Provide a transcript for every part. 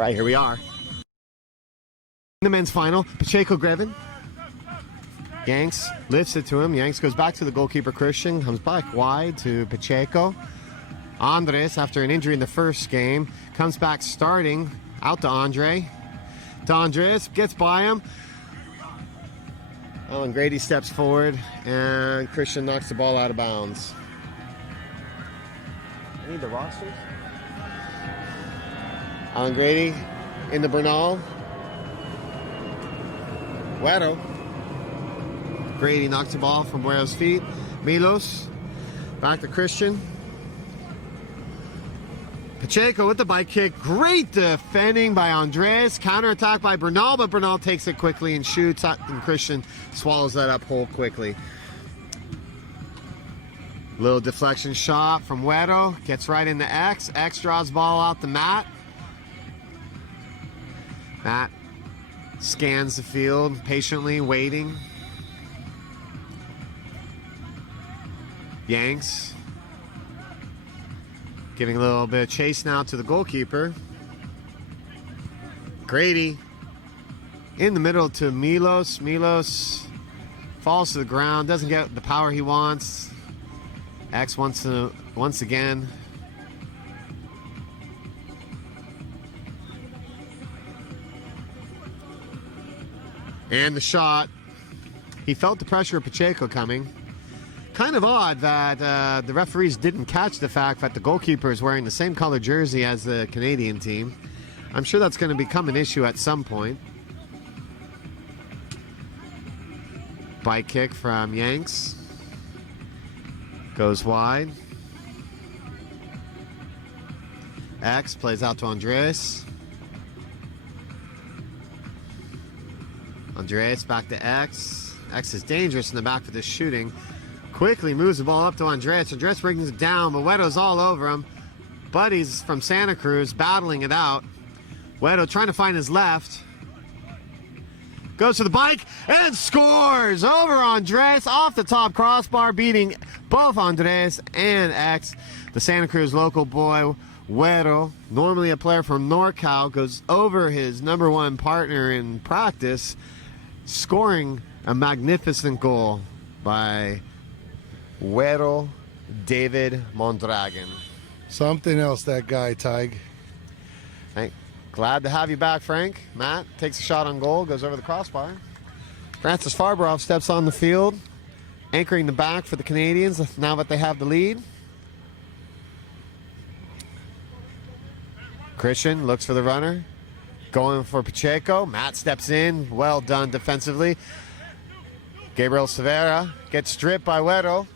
right, here we are. In the men's final, Pacheco Greven. Yanks lifts it to him. Yanks goes back to the goalkeeper, Christian. Comes back wide to Pacheco. Andres, after an injury in the first game, comes back starting. Out to Andre. To Andres, gets by him. Alan Grady steps forward, and Christian knocks the ball out of bounds. I need the rosters. Alan Grady in the Bernal. Guero. Grady knocks the ball from Guero's feet. Milos. Back to Christian. Pacheco with the bike kick. Great defending by Andres. Counterattack by Bernal, but Bernal takes it quickly and shoots, and Christian swallows that up whole quickly. Little deflection shot from Guero. Gets right into X. X draws ball out to Matt. Matt scans the field, patiently waiting. Yanks giving a little bit of chase now to the goalkeeper. Grady in the middle to Milos. Milos falls to the ground, doesn't get the power he wants. X once again. And the shot. He felt the pressure of Pacheco coming. Kind of odd that the referees didn't catch the fact that the goalkeeper is wearing the same color jersey as the Canadian team. I'm sure that's going to become an issue at some point. Bike kick from Yanks. Goes wide. X plays out to Andres. Andres back to X. X is dangerous in the back for this shooting. Quickly moves the ball up to Andres. Andres brings it down, but Guero's all over him. Buddies from Santa Cruz battling it out. Guero trying to find his left. Goes to the bike and scores over Andres off the top crossbar, beating both Andres and X. The Santa Cruz local boy, Guero, normally a player from Norcal, goes over his #1 partner in practice, scoring a magnificent goal by Guero David Mondragon. Something else, that guy, Tig. Glad to have you back, Frank. Matt takes a shot on goal, goes over the crossbar. Francis Farbarov steps on the field, anchoring the back for the Canadians now that they have the lead. Christian looks for the runner, going for Pacheco. Matt steps in, well done defensively. Gabriel Severa gets stripped by Guero.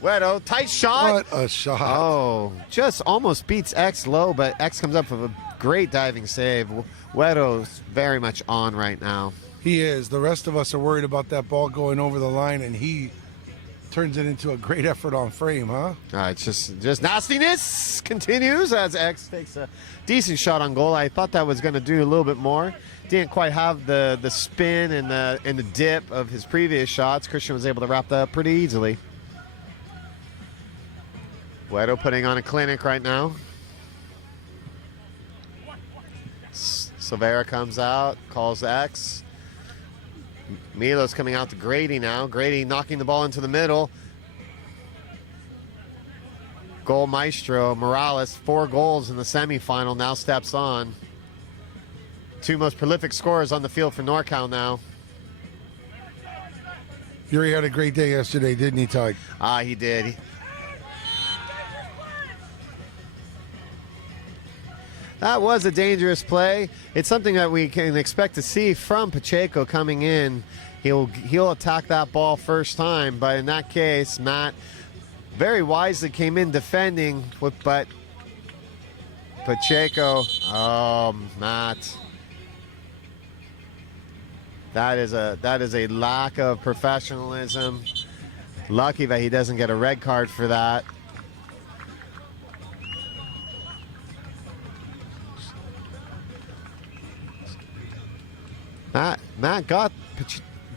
Guero, tight shot. What a shot. Oh, just almost beats X low, but X comes up with a great diving save. Guero's very much on right now. He is. The rest of us are worried about that ball going over the line, and he turns it into a great effort on frame, huh? It's just nastiness continues as X takes a decent shot on goal. I thought that was going to do a little bit more. Didn't quite have the spin and the dip of his previous shots. Christian was able to wrap that up pretty easily. Guero putting on a clinic right now. Silvera comes out, calls X. Milos coming out to Grady now. Grady knocking the ball into the middle. Goal maestro Morales, 4 goals in the semifinal, now steps on. 2 most prolific scorers on the field for Norcal now. Yuri had a great day yesterday, didn't he, Tig? He did. That was a dangerous play. It's something that we can expect to see from Pacheco coming in. He'll attack that ball first time, but in that case, Matt very wisely came in defending, but Pacheco, oh, Matt. That is a lack of professionalism. Lucky that he doesn't get a red card for that.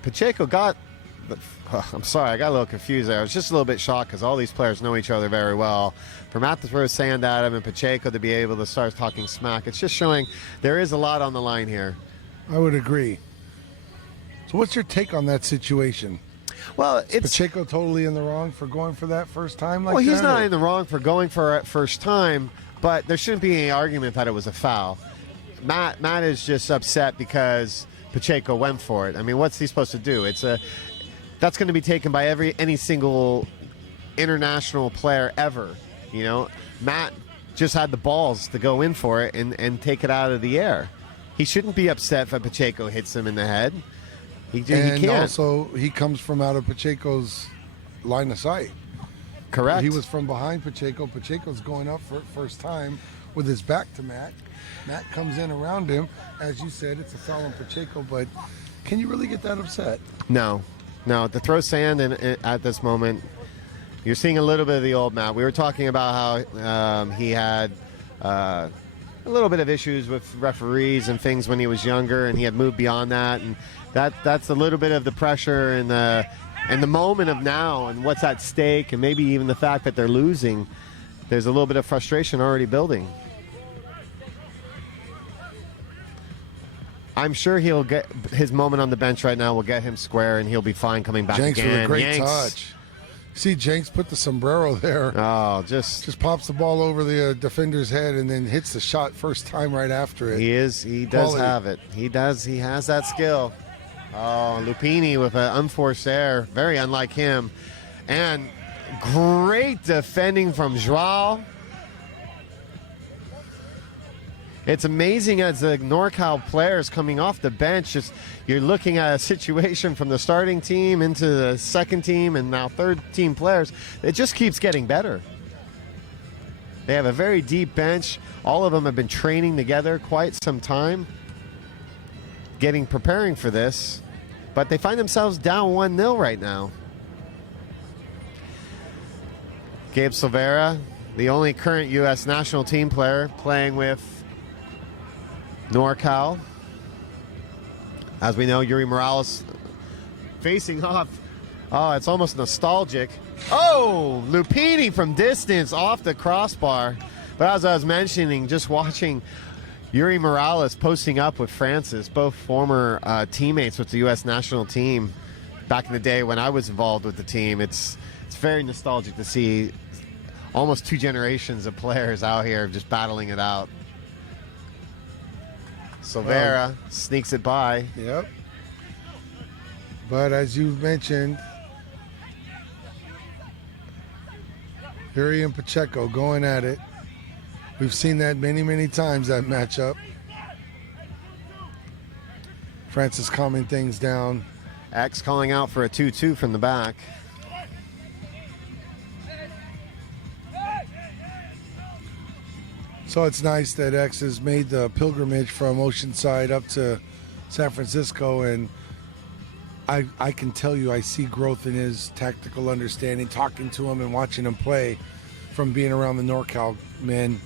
Pacheco got I'm sorry, I got a little confused there. I was just a little bit shocked because all these players know each other very well. For Matt to throw sand at him and Pacheco to be able to start talking smack, it's just showing there is a lot on the line here. I would agree. So what's your take on that situation? Well, it's Pacheco totally in the wrong for going for that first time like that? Well, he's not in the wrong for going for it first time, but there shouldn't be any argument that it was a foul. Matt is just upset because Pacheco went for it. I mean, what's he supposed to do? That's going to be taken by any single international player ever. You know, Matt just had the balls to go in for it and take it out of the air. He shouldn't be upset that Pacheco hits him in the head. He can't. Also, he comes from out of Pacheco's line of sight. Correct. He was from behind Pacheco. Pacheco's going up for it first time with his back to Matt. Matt comes in around him. As you said, it's a foul on Pacheco, but can you really get that upset? No. To throw sand at this moment, you're seeing a little bit of the old Matt. We were talking about how he had a little bit of issues with referees and things when he was younger, and he had moved beyond that. And that's a little bit of the pressure and the moment of now and what's at stake, and maybe even the fact that they're losing. There's a little bit of frustration already building. I'm sure he'll get his moment on the bench right now will get him square, and he'll be fine coming back Jenks again. with a great touch. See, Jenks put the sombrero there. Oh, just pops the ball over the defender's head and then hits the shot first time right after it. He does have it. He has that skill. Oh, Lupini with an unforced error, very unlike him, and great defending from Joao. It's amazing as the NorCal players coming off the bench, you're looking at a situation from the starting team into the second team and now third team players. It just keeps getting better. They have a very deep bench. All of them have been training together quite some time, preparing for this, but they find themselves down 1-0 right now. Gabe Silvera, the only current U.S. national team player playing with NorCal. As we know, Yuri Morales facing off. Oh, it's almost nostalgic. Oh, Lupini from distance off the crossbar. But as I was mentioning, just watching Yuri Morales posting up with Francis, both former teammates with the U.S. national team back in the day when I was involved with the team. It's very nostalgic to see almost two generations of players out here just battling it out. Silvera sneaks it by. Yep. But as you've mentioned, Yuri and Pacheco going at it. We've seen that many, many times, that matchup. Francis calming things down. X calling out for a 2-2 from the back. So it's nice that X has made the pilgrimage from Oceanside up to San Francisco, and I can tell you I see growth in his tactical understanding, talking to him and watching him play from being around the NorCal men,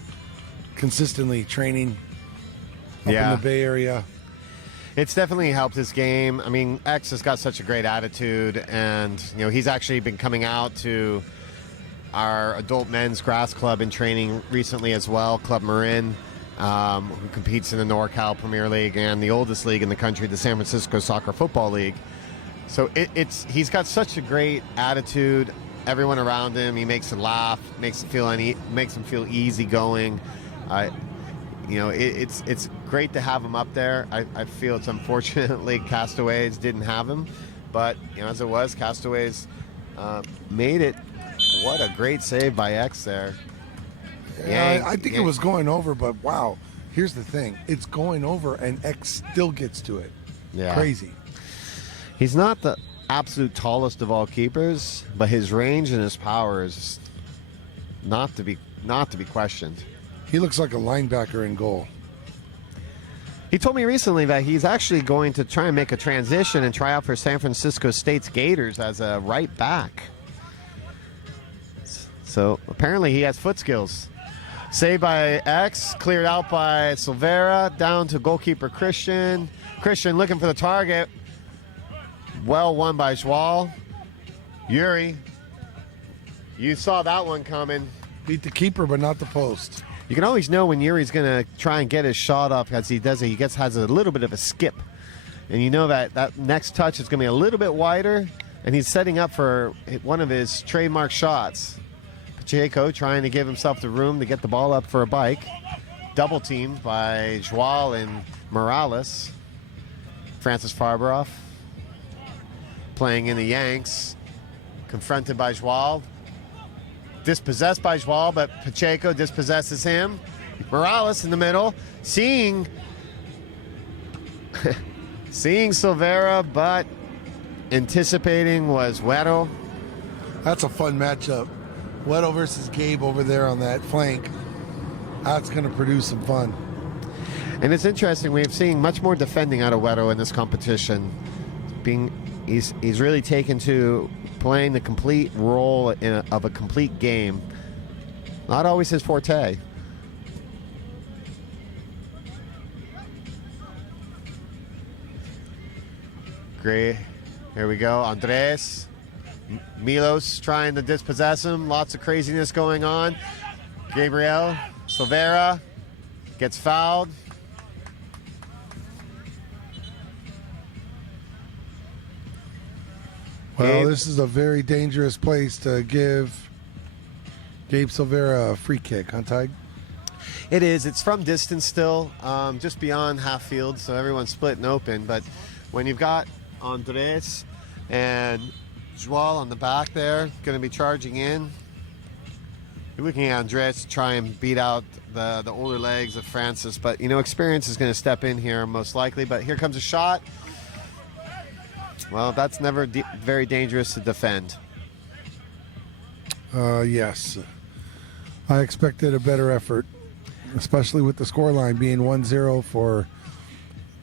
consistently training up in the Bay Area. It's definitely helped his game. I mean, X has got such a great attitude, and he's actually been coming out to our adult men's grass club in training recently as well, Club Marin, who competes in the NorCal Premier League and the oldest league in the country, the San Francisco Soccer Football League. So he's got such a great attitude. Everyone around him, he makes them laugh, makes them feel easygoing. It's great to have him up there. I feel it's unfortunately Castaways didn't have him, but as it was, Castaways made it. What a great save by X there. Yeah, I think it was going over, but wow. Here's the thing. It's going over, and X still gets to it. Yeah. Crazy. He's not the absolute tallest of all keepers, but his range and his power is not to be questioned. He looks like a linebacker in goal. He told me recently that he's actually going to try and make a transition and try out for San Francisco State's Gators as a right back. So apparently he has foot skills. Saved by X, cleared out by Silvera, down to goalkeeper Christian. Christian looking for the target, Well won by Joao. Yuri, you saw that one coming. Beat the keeper, but not the post. You can always know when Yuri's going to try and get his shot off as he does it. He has a little bit of a skip. And you know that next touch is going to be a little bit wider, and he's setting up for one of his trademark shots. Pacheco trying to give himself the room to get the ball up for a bike. Double teamed by Joao and Morales. Francis Farberoff playing in the Yanks. Confronted by Joao. Dispossessed by Joao, but Pacheco dispossesses him. Morales in the middle. Seeing Silvera, but anticipating was Weddle. That's a fun matchup. Weddle versus Gabe over there on that flank. That's going to produce some fun. And it's interesting, we've seen much more defending out of Weddle in this competition. He's really taken to playing the complete role of a complete game. Not always his forte. Great. Here we go. Andres. Milos trying to dispossess him. Lots of craziness going on. Gabriel Silvera gets fouled. Well, this is a very dangerous place to give Gabe Silvera a free kick, huh, Tig? It is. It's from distance still, just beyond half field, so everyone's split and open. But when you've got Andres and Joao on the back there, going to be charging in, you're looking at Andres to try and beat out the older legs of Francis. But, experience is going to step in here most likely. But here comes a shot. Well, that's never very dangerous to defend. Yes. I expected a better effort, especially with the scoreline being 1-0 for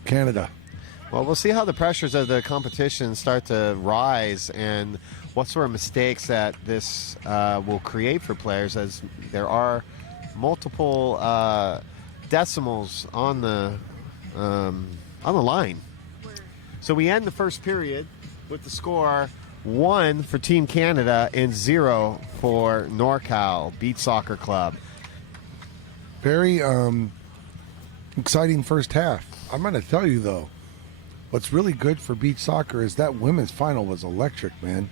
Canada. Well, we'll see how the pressures of the competition start to rise and what sort of mistakes that this will create for players, as there are multiple decimals on the line. So we end the first period with the score 1 for Team Canada and 0 for Norcal Beach Soccer Club. Very exciting first half. I'm going to tell you, though, what's really good for beach soccer is that women's final was electric, man.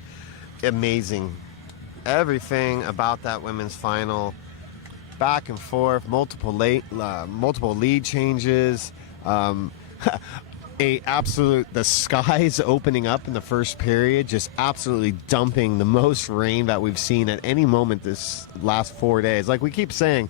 Amazing. Everything about that women's final, back and forth, multiple lead changes, the skies opening up in the first period, just absolutely dumping the most rain that we've seen at any moment this last 4 days. Like we keep saying,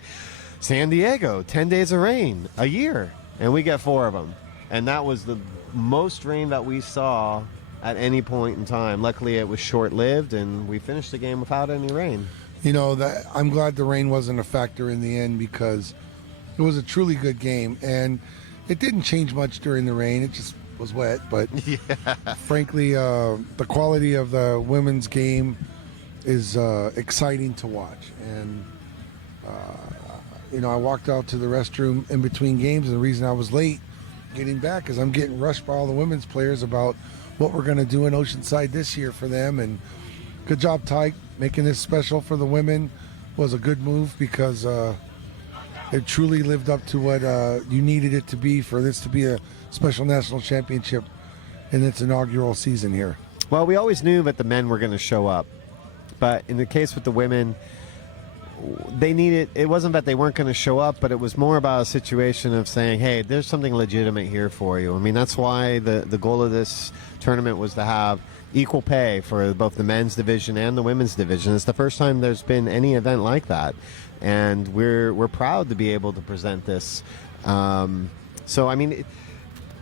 San Diego, 10 days of rain a year, and we get 4 of them. And that was the most rain that we saw at any point in time. Luckily, it was short-lived, and we finished the game without any rain. I'm glad the rain wasn't a factor in the end, because it was a truly good game, and it didn't change much during the rain. It just was wet, but yeah. Frankly, the quality of the women's game is exciting to watch. And I walked out to the restroom in between games, and the reason I was late getting back is I'm getting rushed by all the women's players about what we're going to do in Oceanside this year for them. And good job, Tyke, making this special for the women. Was a good move, because it truly lived up to what you needed it to be for this to be a special national championship in its inaugural season here. Well, we always knew that the men were going to show up, but in the case with the women, it wasn't that they weren't going to show up, but it was more about a situation of saying, hey, there's something legitimate here for you. I mean, that's why the goal of this tournament was to have equal pay for both the men's division and the women's division. It's the first time there's been any event like that, and we're proud to be able to present this. So, I mean,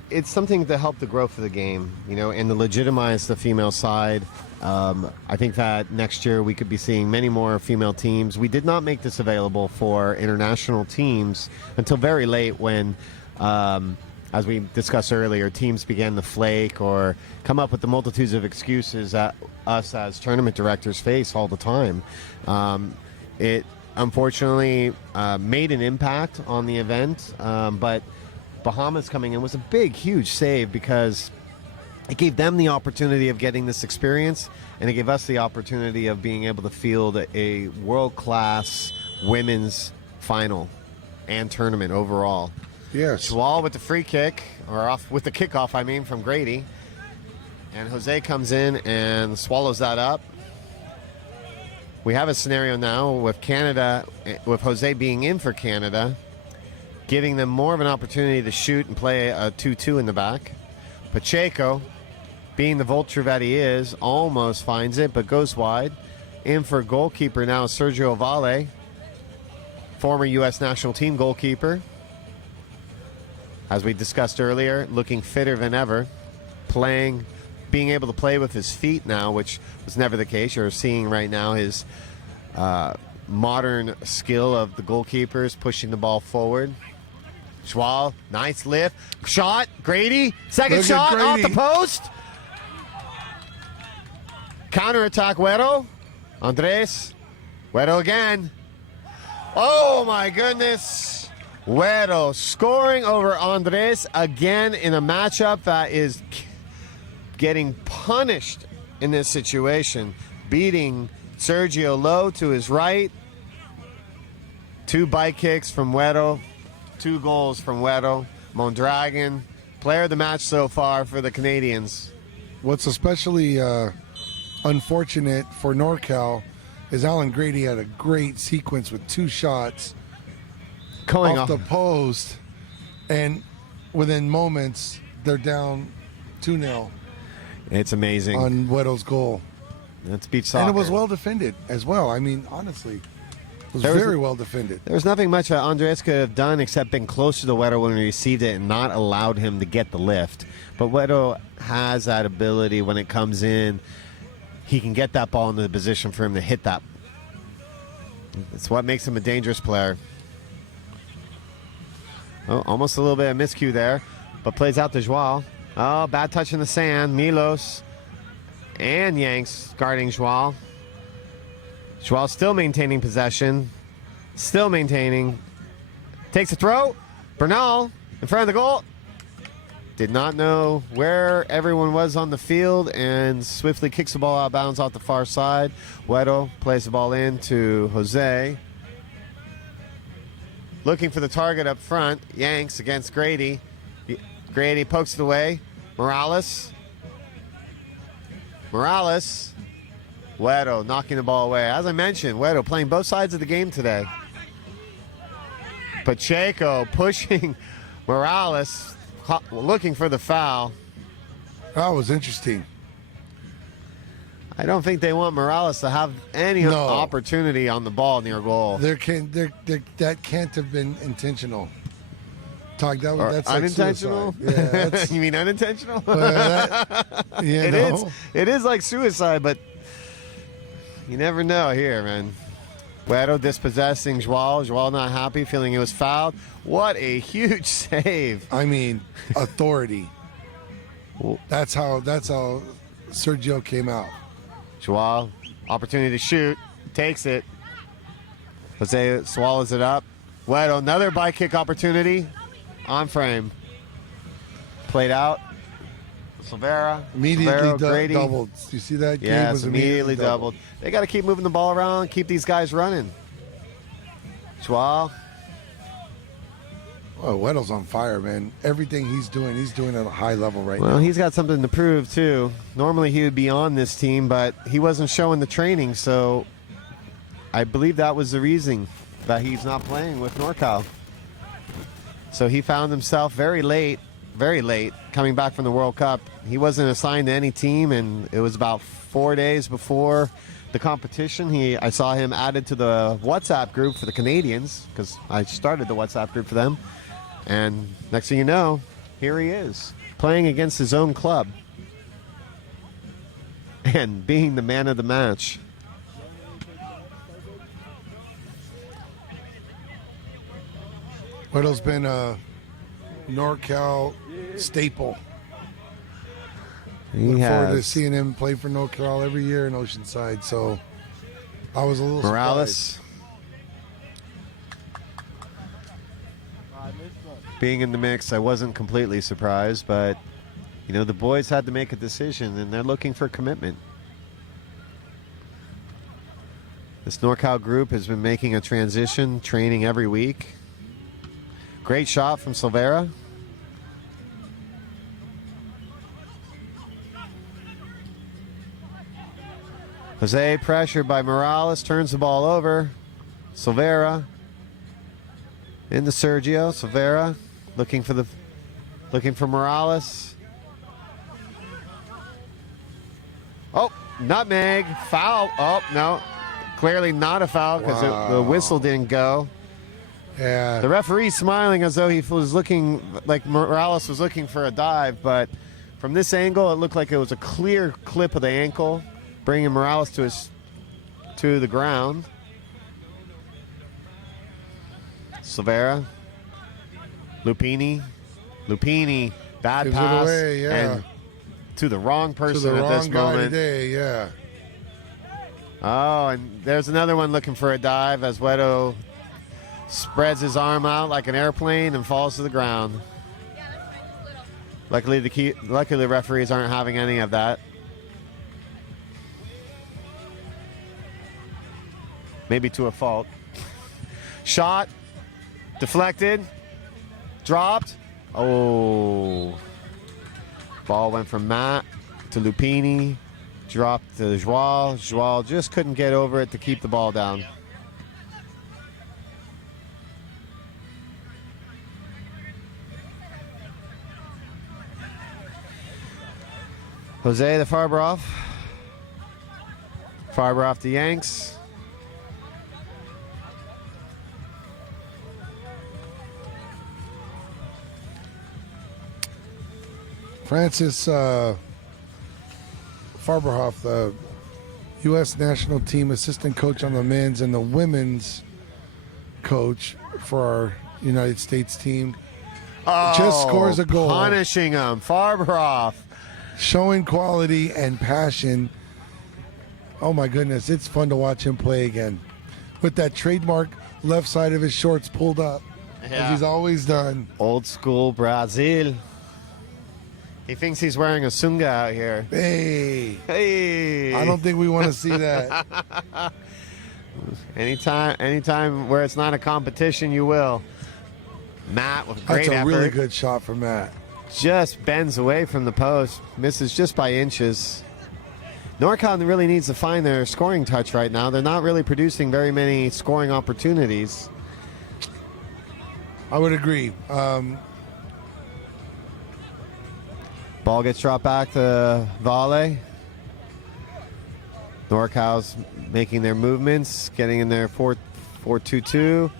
it's something to help the growth of the game, and to legitimize the female side. I think that next year we could be seeing many more female teams. We did not make this available for international teams until very late, when, as we discussed earlier, teams began to flake or come up with the multitudes of excuses that us as tournament directors face all the time. It unfortunately made an impact on the event, but Bahamas coming in was a huge save, because it gave them the opportunity of getting this experience, and it gave us the opportunity of being able to field a world-class women's final and tournament overall. Yes. Schwal with the free kick, or off with the kickoff, I mean, from Grady. And Jose comes in and swallows that up. We have a scenario now with Canada, with Jose being in for Canada, giving them more of an opportunity to shoot and play a 2-2 in the back. Pacheco, being the vulture that he is, almost finds it, but goes wide. In for goalkeeper now, Sergio Valle, former U.S. national team goalkeeper. As we discussed earlier, looking fitter than ever, being able to play with his feet now, which was never the case. You're seeing right now his modern skill of the goalkeepers pushing the ball forward. Schwal, nice lift. Shot, Grady. Second shot off the post. Counterattack, Güero. Andres. Güero again. Oh my goodness. Güero scoring over Andres again in a matchup that is getting punished in this situation. Beating Sergio low to his right. 2 bike kicks from Güero. 2 goals from Güero. Mondragon, player of the match so far for the Canadians. What's especially unfortunate for NorCal is Alan Grady had a great sequence with 2 shots Going off the post, and within moments they're down 2-0 It's amazing. on Güero's goal. That's beach soccer. And it was well defended as well. I mean, honestly, it was very well defended. There was nothing much that Andres could have done except been closer to Güero when he received it and not allowed him to get the lift. But Güero has that ability when it comes in. He can get that ball into the position for him to hit that. It's what makes him a dangerous player. Oh, almost a little bit of miscue there, but plays out to Joao. Oh, bad touch in the sand. Milos and Yanks guarding Joao. Joao still maintaining possession. Still maintaining. Takes a throw. Bernal in front of the goal. Did not know where everyone was on the field and swiftly kicks the ball out of bounds off the far side. Güero plays the ball in to Jose. Looking for the target up front. Yanks against Grady. Grady pokes it away. Morales. Güero knocking the ball away. As I mentioned, Güero playing both sides of the game today. Pacheco pushing Morales, looking for the foul. That was interesting. I don't think they want Morales to have any opportunity on the ball near goal. That can't have been intentional. That's like unintentional? Suicide. Yeah, you mean unintentional? It is like suicide, but you never know here, man. Güero dispossessing Joao. Joao not happy, feeling it was fouled. What a huge save. I mean, authority. That's how Sergio came out. Joao, opportunity to shoot, takes it. Jose swallows it up. Güero, another bike kick opportunity. On frame. Played out. Silvera. Immediately Grady. doubled. You see that? Yeah, was immediately doubled. They got to keep moving the ball around, keep these guys running. Joao. Oh, Güero's on fire, man. Everything he's doing at a high level right now. Well, he's got something to prove, too. Normally he would be on this team, but he wasn't showing the training, so I believe that was the reason that he's not playing with NorCal. So he found himself very late, coming back from the World Cup. He wasn't assigned to any team, and it was about 4 days before the competition. I saw him added to the WhatsApp group for the Canadians, because I started the WhatsApp group for them. And next thing you know, here he is, playing against his own club and being the man of the match. Güero's been a NorCal staple. Look forward to seeing him play for NorCal every year in Oceanside. So I was a little Morales being in the mix, I wasn't completely surprised, but You know, the boys had to make a decision, and they're looking for commitment. This NorCal group has been making a transition, training every week. Great shot from Silvera. Jose pressured by Morales, turns the ball over. Silvera into Sergio. Silvera looking for Morales. Oh, nutmeg, foul. Oh, no. Clearly not a foul because the whistle didn't go. Yeah. The referee smiling as though he was looking like Morales was looking for a dive, but from this angle, it looked like it was a clear clip of the ankle, bringing Morales to the ground. Silvera, Lupini, bad Gives pass, it away, yeah. and to the wrong person to the at wrong this guy moment. today, yeah. Oh, and there's another one looking for a dive as Wedo spreads his arm out like an airplane and falls to the ground. Luckily, the referees aren't having any of that. Maybe to a fault. Shot, deflected, dropped. Oh. Ball went from Matt to Lupini, dropped to Joao. Joao just couldn't get over it to keep the ball down. Jose the Farberoff. Farberoff to Yanks. Francis Farberhoff, the U.S. national team assistant coach on the men's and the women's coach for our United States team, just scores a goal. Punishing him. Farberoff. Showing quality and passion. Oh my goodness, it's fun to watch him play again. With that trademark left side of his shorts pulled up, as he's always done. Old school Brazil. He thinks he's wearing a sunga out here. Hey. I don't think we want to see that. Anytime where it's not a competition, you will. Matt with great effort. That's a really good shot from Matt. Just bends away from the post. Misses just by inches. NorCal really needs to find their scoring touch right now. They're not really producing very many scoring opportunities. I would agree. Ball gets dropped back to Vale. NorCal's making their movements, getting in their 4-2-2.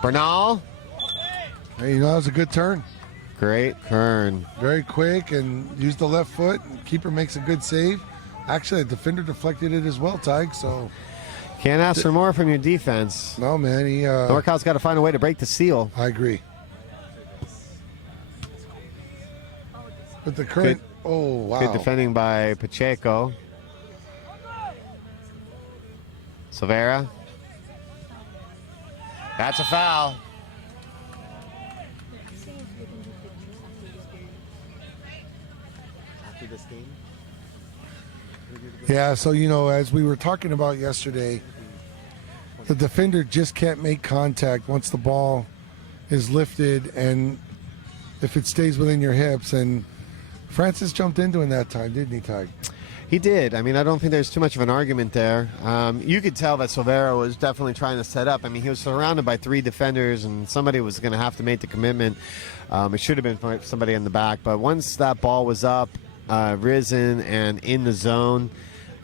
Bernal. Hey, you know, that was a good turn. Great turn. Very quick and used the left foot. Keeper makes a good save. Actually, the defender deflected it as well, Tig. So can't ask for more from your defense. No, man. NorCal's got to find a way to break the seal. I agree. But the current, wow. Good defending by Pacheco. Silvera. That's a foul. After this game? Yeah, so, you know, as we were talking about yesterday, the defender just can't make contact once the ball is lifted and if it stays within your hips. And Francis jumped into it that time, didn't he, Tig? He did. I mean, I don't think there's too much of an argument there. You could tell that Silvera was definitely trying to set up. I mean, he was surrounded by three defenders, and somebody was going to have to make the commitment. It should have been somebody in the back. But once that ball was up, risen, and in the zone,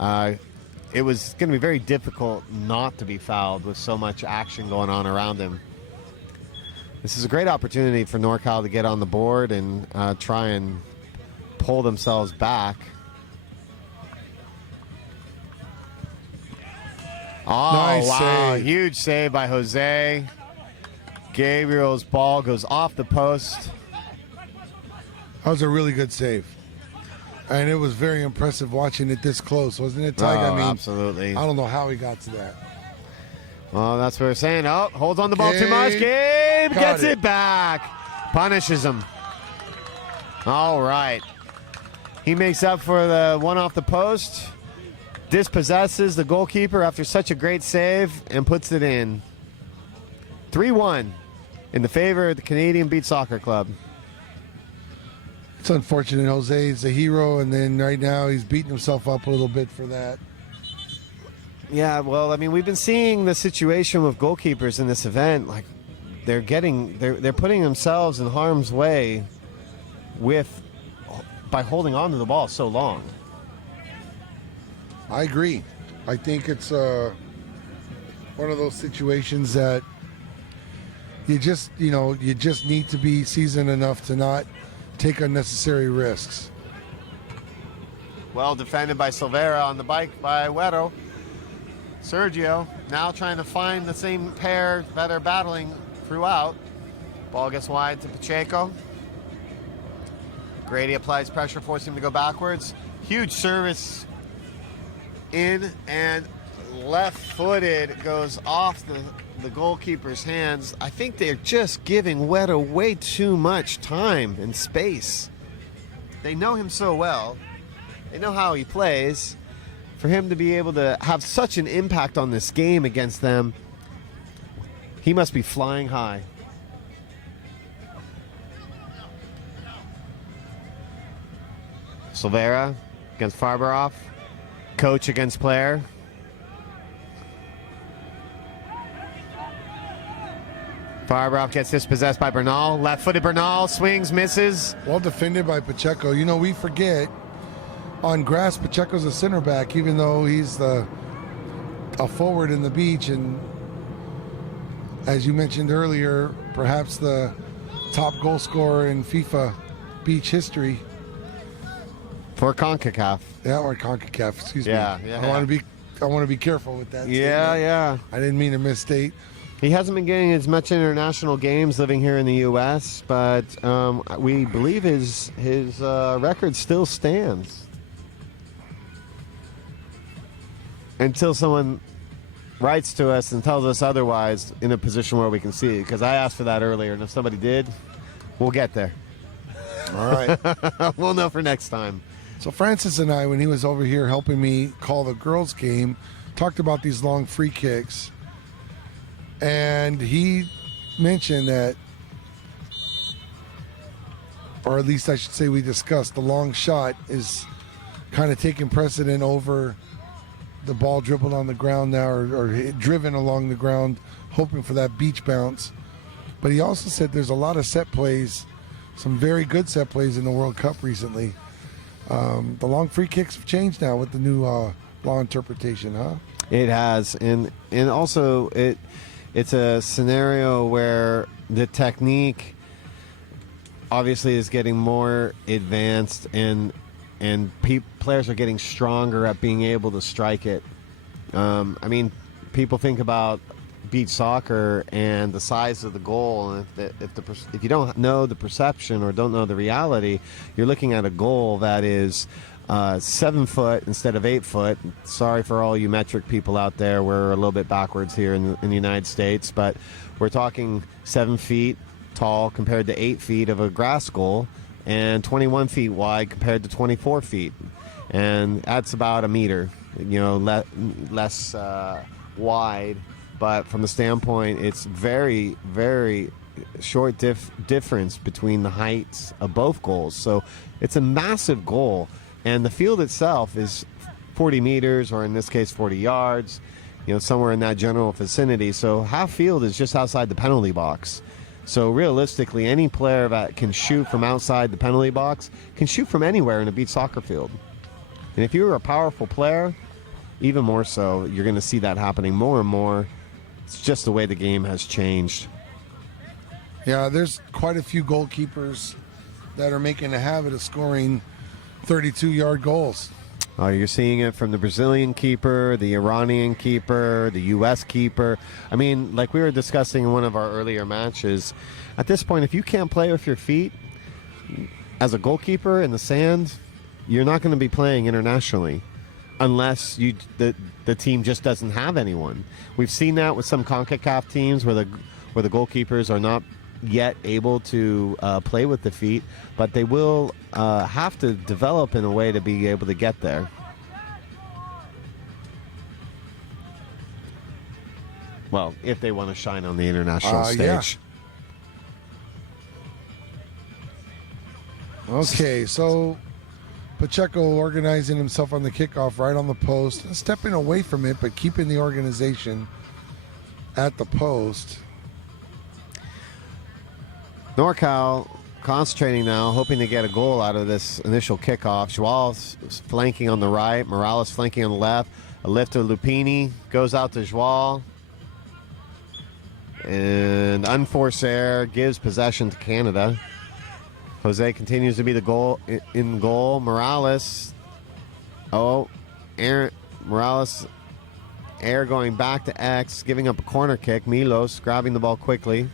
it was going to be very difficult not to be fouled with so much action going on around him. This is a great opportunity for NorCal to get on the board and try and pull themselves back. Oh, nice wow. save. Huge save by Jose. Gabriel's ball goes off the post. That was a really good save. And it was very impressive watching it this close, wasn't it, Tig? Oh, I mean, absolutely. I don't know how he got to that. Well, that's what we're saying. Oh, holds on the ball too Gabe much. Gabe got gets it. it back. Punishes him. All right. He makes up for the one off the post, dispossesses the goalkeeper after such a great save, and puts it in. 3-1 in the favor of the Canadian Beach Soccer Club. It's unfortunate. Jose is a hero, and then right now he's beating himself up a little bit for that. Yeah, well, I mean, we've been seeing the situation with goalkeepers in this event. Like, they're putting themselves in harm's way by holding on to the ball so long. I agree. I think it's one of those situations that you just need to be seasoned enough to not take unnecessary risks. Well defended by Silvera on the bike by Weto. Sergio now trying to find the same pair that are battling throughout. Ball gets wide to Pacheco. Grady applies pressure, forcing him to go backwards. Huge service in, and left-footed goes off the goalkeeper's hands. I think they're just giving Weto way too much time and space. They know him so well. They know how he plays. For him to be able to have such an impact on this game against them, he must be flying high. Silvera against Farberoff. Coach against player. Farberoff gets dispossessed by Bernal. Left-footed Bernal swings, misses. Well defended by Pacheco. You know, we forget on grass Pacheco's a center back, even though he's a forward in the beach, and as you mentioned earlier, perhaps the top goal scorer in FIFA beach history. For CONCACAF. Yeah, or CONCACAF, excuse me. Yeah. I want to be careful with that. Yeah, statement. yeah. I didn't mean to misstate. He hasn't been getting as much international games living here in the U.S., but we believe his record still stands. Until someone writes to us and tells us otherwise in a position where we can see it. Because I asked for that earlier, and if somebody did, we'll get there. All right. We'll know for next time. So Francis and I, when he was over here helping me call the girls' game, talked about these long free kicks. And he mentioned that, or at least I should say we discussed, the long shot is kind of taking precedent over the ball dribbled on the ground now, or driven along the ground, hoping for that beach bounce. But he also said there's a lot of set plays, some very good set plays in the World Cup recently. The long free kicks have changed now with the new law interpretation, huh? It has, and also it's a scenario where the technique obviously is getting more advanced, and players are getting stronger at being able to strike it. I mean, people think about beach soccer and the size of the goal, and if you don't know the perception or don't know the reality, you're looking at a goal that is 7 foot instead of 8 foot. Sorry for all you metric people out there. We're a little bit backwards here in the United States, but we're talking 7 feet tall compared to 8 feet of a grass goal, and 21 feet wide compared to 24 feet. And that's about a meter, less wide. But from the standpoint, it's very, very short difference between the heights of both goals. So it's a massive goal. And the field itself is 40 meters, or in this case 40 yards, somewhere in that general vicinity. So half field is just outside the penalty box. So realistically, any player that can shoot from outside the penalty box can shoot from anywhere in a beach soccer field. And if you're a powerful player, even more so, you're going to see that happening more and more. It's just the way the game has changed. Yeah, there's quite a few goalkeepers that are making a habit of scoring 32-yard goals. Oh, you're seeing it from the Brazilian keeper, the Iranian keeper, the U.S. keeper. I mean, like we were discussing in one of our earlier matches, at this point, if you can't play with your feet as a goalkeeper in the sand, you're not going to be playing internationally unless the team just doesn't have anyone. We've seen that with some CONCACAF teams where the goalkeepers are not yet able to play with the feet, but they will have to develop in a way to be able to get there. Well, if they want to shine on the international stage. Yeah. Okay, so Pacheco organizing himself on the kickoff right on the post, stepping away from it, but keeping the organization at the post. NorCal concentrating now, hoping to get a goal out of this initial kickoff. Joao flanking on the right, Morales flanking on the left. A lift to Lupini, goes out to Joao. And unforced error gives possession to Canada. Jose continues to be the goal in goal. Morales. Morales. Air going back to X, giving up a corner kick. Milos grabbing the ball quickly.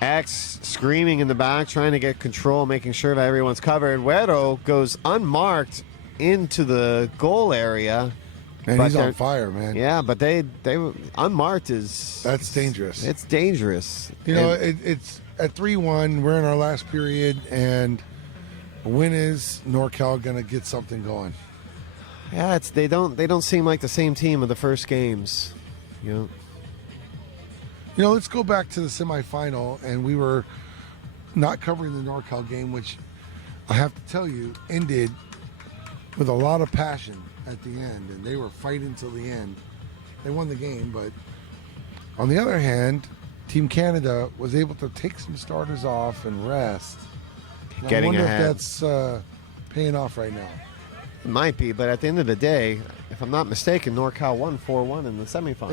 X screaming in the back, trying to get control, making sure that everyone's covered. Güero goes unmarked into the goal area. And he's on fire, man. Yeah, but they unmarked is... That's dangerous. It's dangerous. You know, it's at 3-1. We're in our last period, and when is NorCal going to get something going? Yeah, they don't seem like the same team of the first games. You know, let's go back to the semifinal, and we were not covering the NorCal game, which I have to tell you ended with a lot of passion at the end, and they were fighting till the end. They won the game, but on the other hand, Team Canada was able to take some starters off and rest. And getting I wonder ahead. if that's paying off right now. It might be, but at the end of the day, if I'm not mistaken, NorCal won 4-1 in the semifinal.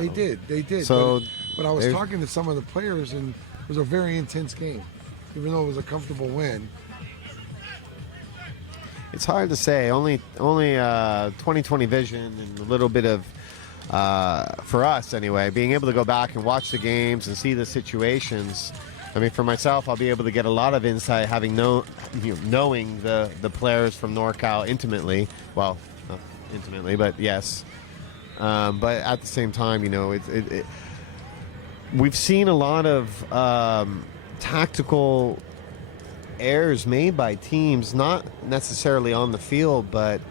They did. So, but I was talking to some of the players, and it was a very intense game, even though it was a comfortable win. It's hard to say. Only 20/20 vision and a little bit of, for us anyway, being able to go back and watch the games and see the situations. I mean, for myself, I'll be able to get a lot of insight having knowing the players from NorCal intimately. Well, not intimately, but yes. But at the same time, we've seen a lot of tactical errors made by teams, not necessarily on the field, but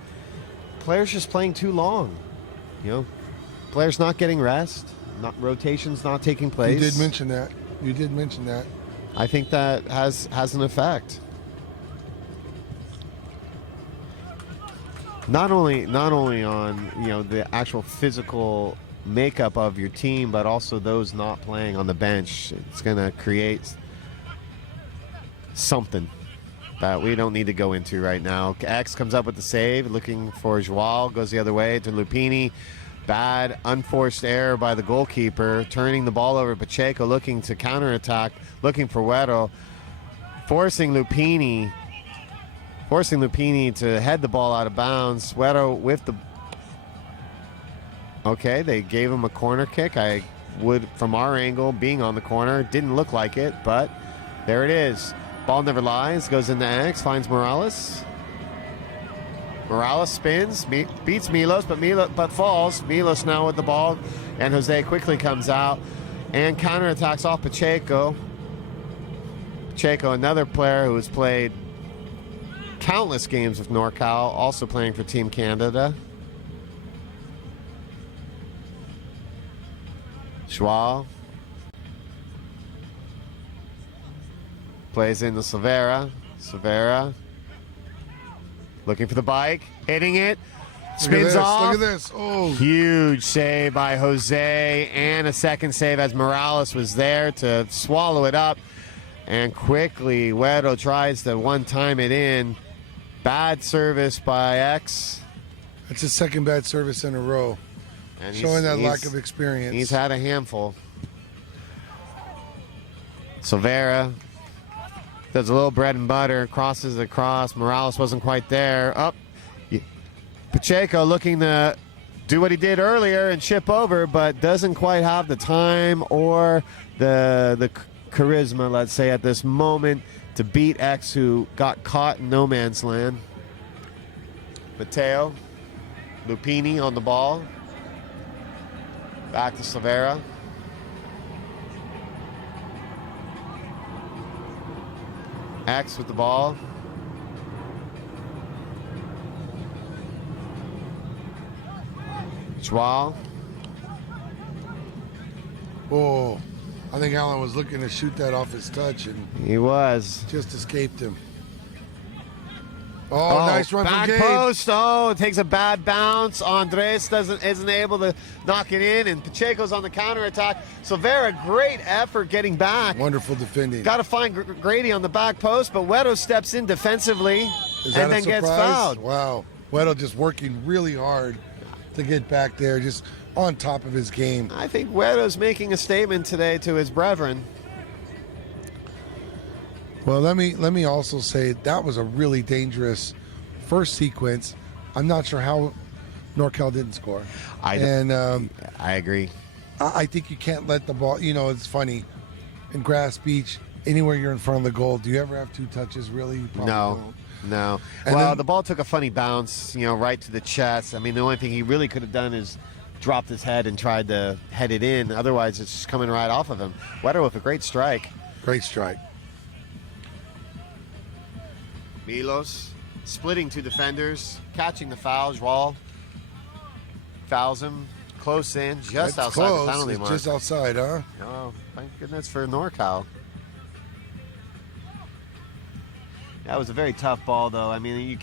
players just playing too long. Players not getting rest, rotations not taking place. You did mention that. I think that has an effect. Not only on the actual physical makeup of your team, but also those not playing on the bench. It's going to create something that we don't need to go into right now. X comes up with the save, looking for Joao, goes the other way to Lupini. Bad unforced error by the goalkeeper, turning the ball over. Pacheco looking to counterattack, looking for Güero, forcing Lupini to head the ball out of bounds. Güero with the... Okay, they gave him a corner kick. I would, from our angle, being on the corner, didn't look like it, but there it is. Ball never lies, goes into X, finds Morales. Morales spins, beats Milos, but falls. Milos now with the ball, and Jose quickly comes out and counterattacks off Pacheco. Pacheco, another player who has played countless games with NorCal, also playing for Team Canada. Joao plays into Silvera. Silvera looking for the bike, hitting it, spins off. Look at this. Oh. Huge save by Jose, and a second save as Morales was there to swallow it up. And quickly, Güero tries to one-time it in. Bad service by X. That's his second bad service in a row. And showing that lack of experience. He's had a handful. Silvera does a little bread and butter, crosses across. Morales wasn't quite there. Pacheco looking to do what he did earlier and chip over, but doesn't quite have the time or the charisma, let's say, at this moment to beat X, who got caught in no man's land. Mateo Lupini on the ball. Back to Silvera. X with the ball. Joao. Oh, I think Allen was looking to shoot that off his touch and He was. just escaped him. Oh, nice run from back Gabe. post. Oh, it takes a bad bounce. Andres isn't able to knock it in, and Pacheco's on the counterattack. Silvera, great effort getting back. Wonderful defending. Got to find Grady on the back post, but Weto steps in defensively Is that and a then gets surprise? fouled. Wow. Weto just working really hard to get back there, just on top of his game. I think Weto's making a statement today to his brethren. Well, let me also say that was a really dangerous first sequence. I'm not sure how Norcal didn't score. I agree. I think you can't let the ball, it's funny. In Grass Beach, anywhere you're in front of the goal, do you ever have two touches really? Probably No. don't. No. And Well, then- the ball took a funny bounce, right to the chest. I mean, the only thing he really could have done is dropped his head and tried to head it in. Otherwise, it's just coming right off of him. Weto with a great strike. Great strike. Milos splitting two defenders, catching the foul. Joao fouls him close in, just That's outside close. the penalty It's mark. just outside, huh? Oh, thank goodness for Norcal. That was a very tough ball, though. I mean,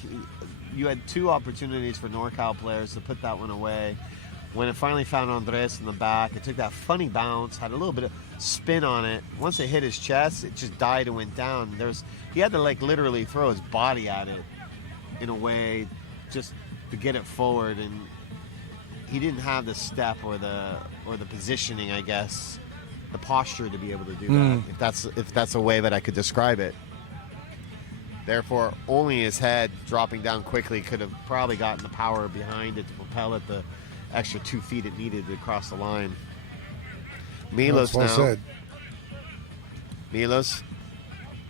you had two opportunities for Norcal players to put that one away. When it finally found Andres in the back, it took that funny bounce, had a little bit of spin on it. Once it hit his chest, it just died and went down. He had to literally throw his body at it in a way just to get it forward, and he didn't have the step or the positioning, I guess, the posture to be able to do that. If that's a way that I could describe it. Therefore, only his head dropping down quickly could have probably gotten the power behind it to propel it the extra 2 feet it needed to cross the line. Milos Well now. said. Milos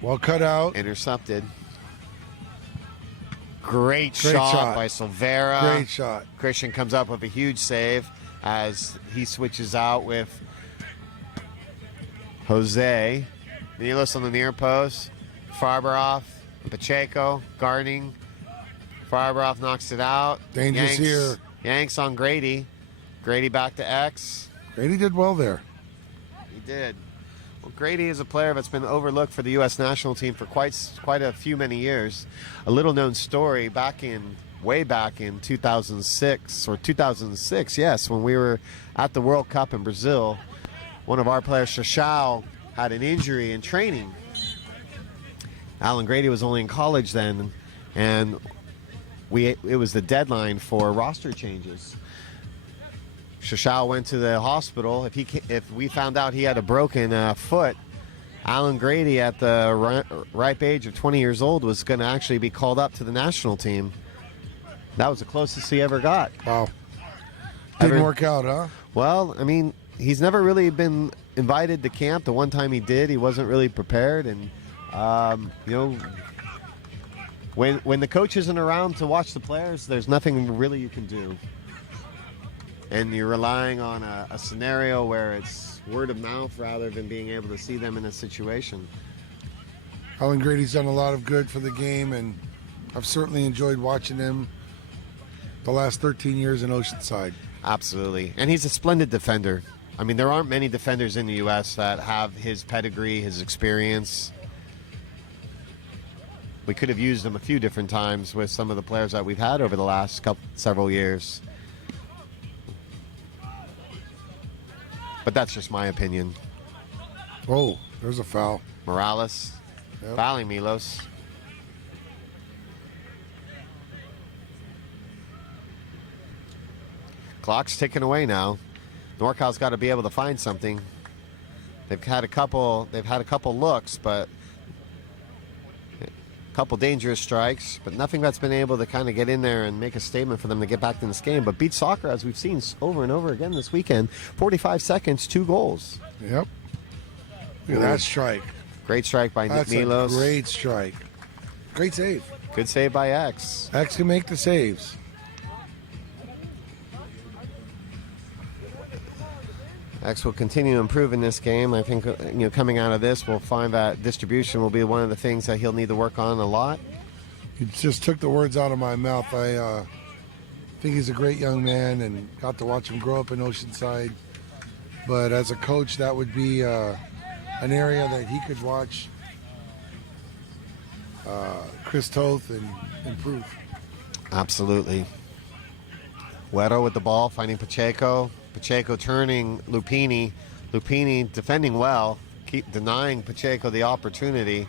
Well cut out. intercepted. Great shot by Silvera. Great shot. Christian comes up with a huge save as he switches out with Jose. Milos on the near post. Farberoff, Pacheco, guarding. Farberoff knocks it out. Dangerous here. Yanks on Grady. Grady back to X. Grady did well there. He did. Well, Grady is a player that's been overlooked for the U.S. national team for quite a few many years. A little known story way back in 2006, yes, when we were at the World Cup in Brazil. One of our players, Shashao, had an injury in training. Alan Grady was only in college then, and it was the deadline for roster changes. Shashao went to the hospital. If we found out he had a broken foot, Alan Grady at the ripe age of 20 years old was going to actually be called up to the national team. That was the closest he ever got. Wow. Didn't work out, huh? Well, I mean, he's never really been invited to camp. The one time he did, he wasn't really prepared, and when the coach isn't around to watch the players, there's nothing really you can do. And you're relying on a scenario where it's word of mouth rather than being able to see them in a situation. Alan Grady's done a lot of good for the game, and I've certainly enjoyed watching him the last 13 years in Oceanside. Absolutely. And he's a splendid defender. I mean, there aren't many defenders in the U.S. that have his pedigree, his experience. We could have used him a few different times with some of the players that we've had over the last several years. But that's just my opinion. Oh, there's a foul. Morales fouling Milos. Clock's ticking away now. Norcal's got to be able to find something. They've had a couple looks, but a couple dangerous strikes, but nothing that's been able to kind of get in there and make a statement for them to get back in this game. But beach soccer, as we've seen over and over again this weekend, 45 seconds, 2 goals. Yep. Look at that strike. Great strike by That's Milos. a great strike. Great save. Good save by X. X can make the saves. X will continue to improve in this game. I think, coming out of this, we'll find that distribution will be one of the things that he'll need to work on a lot. You just took the words out of my mouth. I think he's a great young man and got to watch him grow up in Oceanside. But as a coach, that would be an area that he could watch Chris Toth and improve. Absolutely. Weto with the ball, finding Pacheco. Pacheco turning Lupini. Lupini defending well, keep denying Pacheco the opportunity,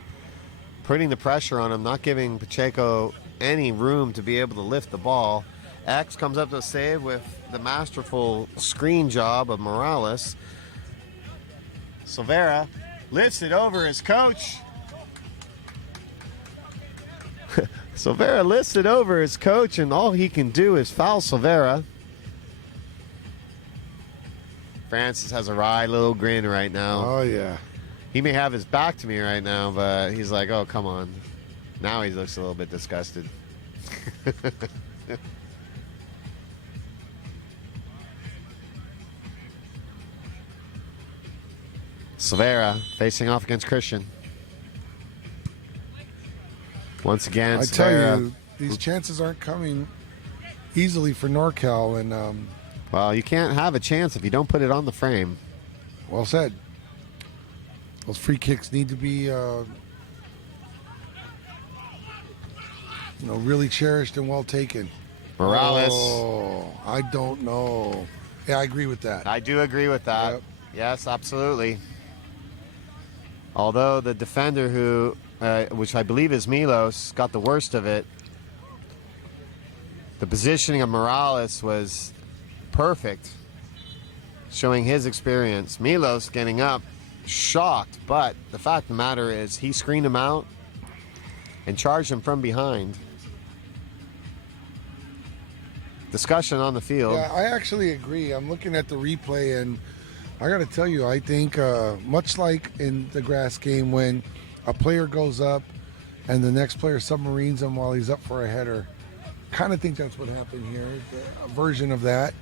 putting the pressure on him, not giving Pacheco any room to be able to lift the ball. X comes up to save with the masterful screen job of Morales. Silvera lifts it over his coach. Silvera lifts it over his coach, and all he can do is foul Silvera. Francis has a wry little grin right now. Oh, yeah. He may have his back to me right now, but he's like, oh, come on. Now he looks a little bit disgusted. Silvera facing off against Christian. Once again, I Silvera. tell you, these chances aren't coming easily for NorCal, and Well, you can't have a chance if you don't put it on the frame. well said. Those free kicks need to be, really cherished and well taken. Morales. Oh, I don't know. Yeah, I agree with that. I do agree with that. Yep. Yes, absolutely. Although the defender who, which I believe is Milos, got the worst of it, the positioning of Morales was perfect, showing his experience. Milos getting up, shocked, but the fact of the matter is he screened him out and charged him from behind. Discussion on the field. Yeah, I actually agree. I'm looking at the replay, and I got to tell you, I think much like in the grass game when a player goes up and the next player submarines him while he's up for a header, kind of think that's what happened here. A version of that.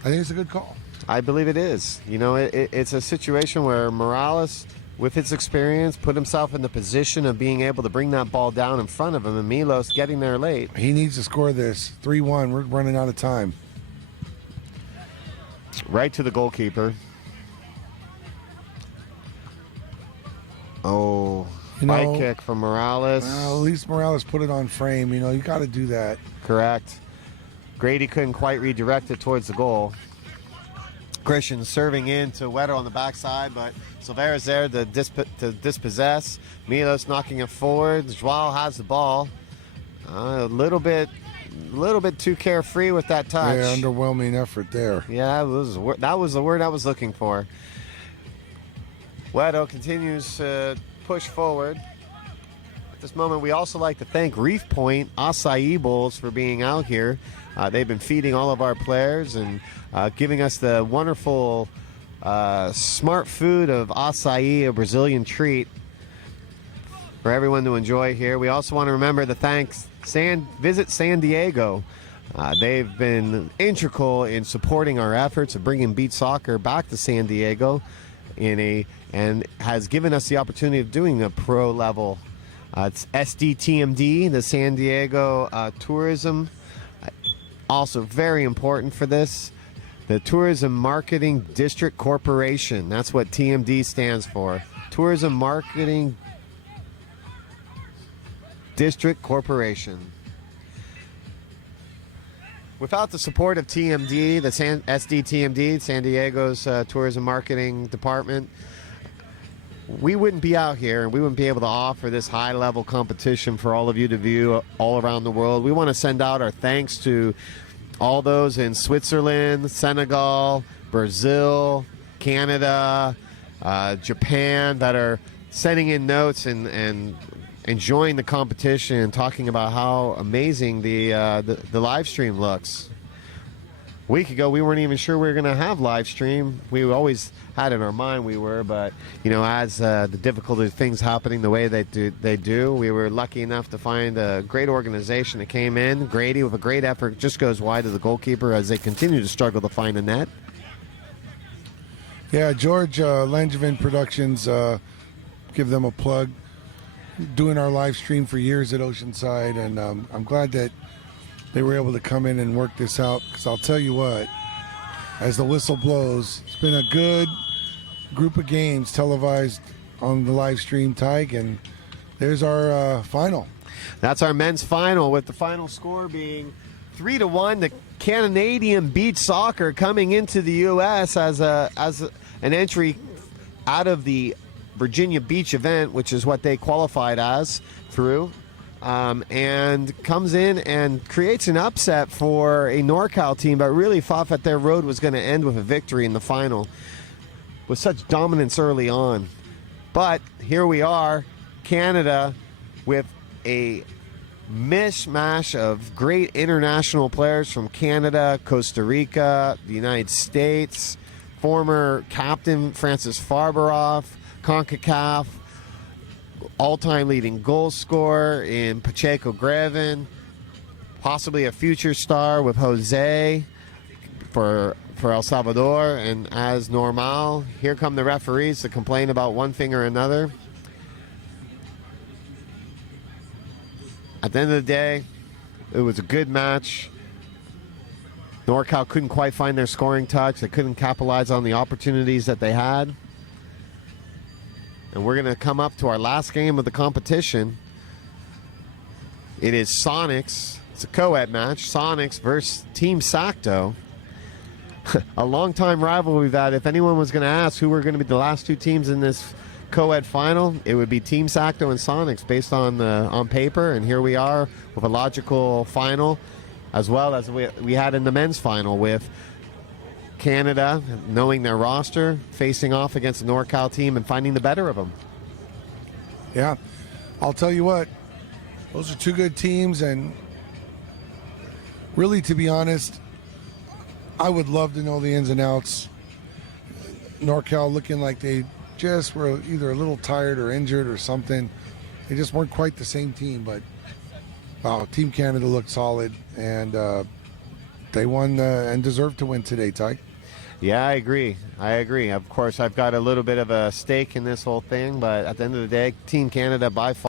I think it's a good call. I believe it is. It's a situation where Morales, with his experience, put himself in the position of being able to bring that ball down in front of him, and Milos getting there late. He needs to score this. 3-1. We're running out of time. Right to the goalkeeper. Oh, high kick from Morales. Well, at least Morales put it on frame. You got to do that. Correct. Grady couldn't quite redirect it towards the goal. Christian serving in to Weto on the backside, but Silvera's there to dispossess. Milos knocking it forward. Joao has the ball. A little bit too carefree with that touch. Yeah, underwhelming effort there. Yeah, that was the word I was looking for. Weto continues to push forward. At this moment, we also like to thank Reef Point Acai Bowls for being out here. They've been feeding all of our players and giving us the wonderful smart food of acai, a Brazilian treat for everyone to enjoy here. We also want to remember to visit San Diego. They've been integral in supporting our efforts of bringing beach soccer back to San Diego and has given us the opportunity of doing a pro level. It's SDTMD, the San Diego Tourism. Also very important for this, the Tourism Marketing District Corporation. That's what TMD stands for. Tourism Marketing District Corporation. Without the support of TMD, the SDTMD, San Diego's Tourism Marketing Department, we wouldn't be out here and we wouldn't be able to offer this high-level competition for all of you to view all around the world. We want to send out our thanks to all those in Switzerland, Senegal, Brazil, Canada, Japan that are sending in notes and enjoying the competition and talking about how amazing the live stream looks. A week ago, we weren't even sure we were going to have live stream. We always had in our mind we were, but as the difficulty of things happening the way they do, we were lucky enough to find a great organization that came in. Grady, with a great effort, just goes wide to the goalkeeper as they continue to struggle to find a net. Yeah, George Langevin Productions, give them a plug. Doing our live stream for years at Oceanside, and I'm glad that they were able to come in and work this out, because I'll tell you what, as the whistle blows, it's been a good group of games televised on the live stream, Tyke, and there's our final. That's our men's final, with the final score being 3-1. The Canadian Beach Soccer coming into the U.S. as an entry out of the Virginia Beach event, which is what they qualified as through, and comes in and creates an upset for a NorCal team, but really thought that their road was going to end with a victory in the final with such dominance early on. But here we are, Canada, with a mishmash of great international players from Canada, Costa Rica, the United States, former captain Francis Farberoff, CONCACAF, all-time leading goal scorer in Pacheco Grevin, possibly a future star with Jose for El Salvador, and as normal, here come the referees to complain about one thing or another. At the end of the day, it was a good match. NorCal couldn't quite find their scoring touch. They couldn't capitalize on the opportunities that they had. And we're going to come up to our last game of the competition. It is Sonics. It's a co-ed match. Sonics versus Team Sacto. A long-time rivalry that if anyone was going to ask who were going to be the last two teams in this co-ed final, it would be Team Sacto and Sonics based on paper. And here we are with a logical final, as well as we had in the men's final, with Canada, knowing their roster, facing off against the NorCal team and finding the better of them. Yeah, I'll tell you what, those are two good teams, and really, to be honest, I would love to know the ins and outs. NorCal looking like they just were either a little tired or injured or something. They just weren't quite the same team, but wow, Team Canada looked solid, and they won and deserved to win today, Ty. Yeah, I agree. Of course, I've got a little bit of a stake in this whole thing, but at the end of the day, Team Canada by far